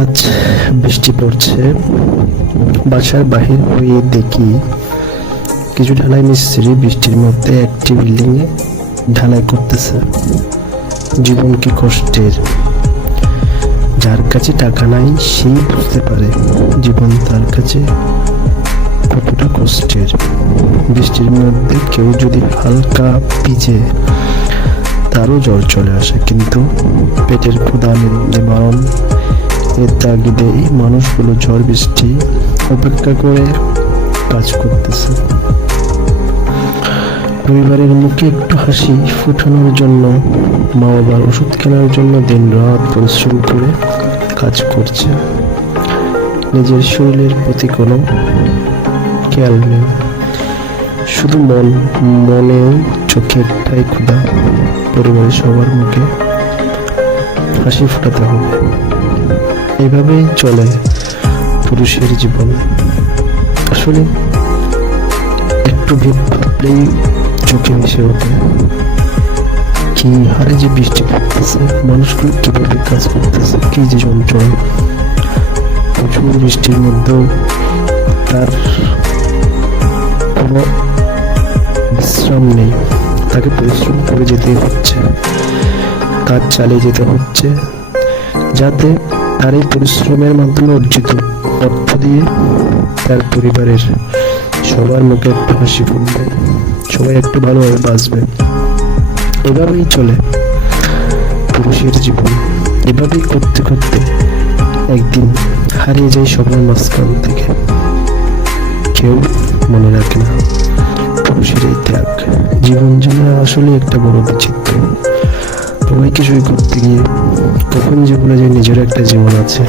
আজ বৃষ্টি পড়ছে। বাসার বাহির হয়ে দেখি কিছু ঢালাই মিস্ত্রি বৃষ্টির মধ্যে একটি বিল্ডিং ঢালাই করতেছে। জীবন কি কষ্টের। যার কাছে টাকা নাই, সেই বুঝতে পারে জীবন তার কাছে কতটা কষ্টের। বৃষ্টির মধ্যে কেউ যদি হালকা ভিজে, তারও জ্বর চলে আসে, কিন্তু পেটের ক্ষুধা নিবারণ এর তাগিদে এই মানুষগুলো ঝড় বৃষ্টি অপেক্ষা করে কাজ করতেছে। পরিবারের মুখে একটু হাসি ফুটানোর জন্য মা বাবার ওষুধ কেনার জন্য দিন রাত পরিশ্রম করে কাজ করছে। নিজের শরীরের প্রতি কোনো খেয়াল নেই। শুধু মন, মনেও চোখে একটাই ক্ষুধা। পরিবারের সবার মুখে হাসি ফোটাতে হবে। এইভাবেই চলে পুরুষের জীবন। আসলে একটু ভিত ভাবলেই চোখে মিশে ওঠে। কি হারে যে বৃষ্টি পড়তেছে, মানুষগুলো কীভাবে কাজ করতেছে, কি যে যন্ত্রণা। প্রচুর বৃষ্টির মধ্যেও তার কোনো বিশ্রাম নেই। তাকে পরিশ্রম করে যেতে হচ্ছে কাজ চালিয়ে যেতে হচ্ছে, যাতে তার এই পরিশ্রমের মাধ্যমে অর্জিত অর্থ দিয়ে তার পরিবারের সবার মুখে একটু হাসি ফুটবে। সবাই একটু ভালোভাবে বাঁচবে। এভাবেই চলে পুরুষের জীবন। এভাবেই করতে করতে একদিন হারিয়ে যায় সবার মাঝখান থেকে। কেউ মনে রাখে না পুরুষের এই ত্যাগ। জীবন যেন আসলে একটা বড় বিচিত্র। সবাই কিছুই করতে গিয়ে কখন যে বলে যে নিজের একটা জীবন আছে।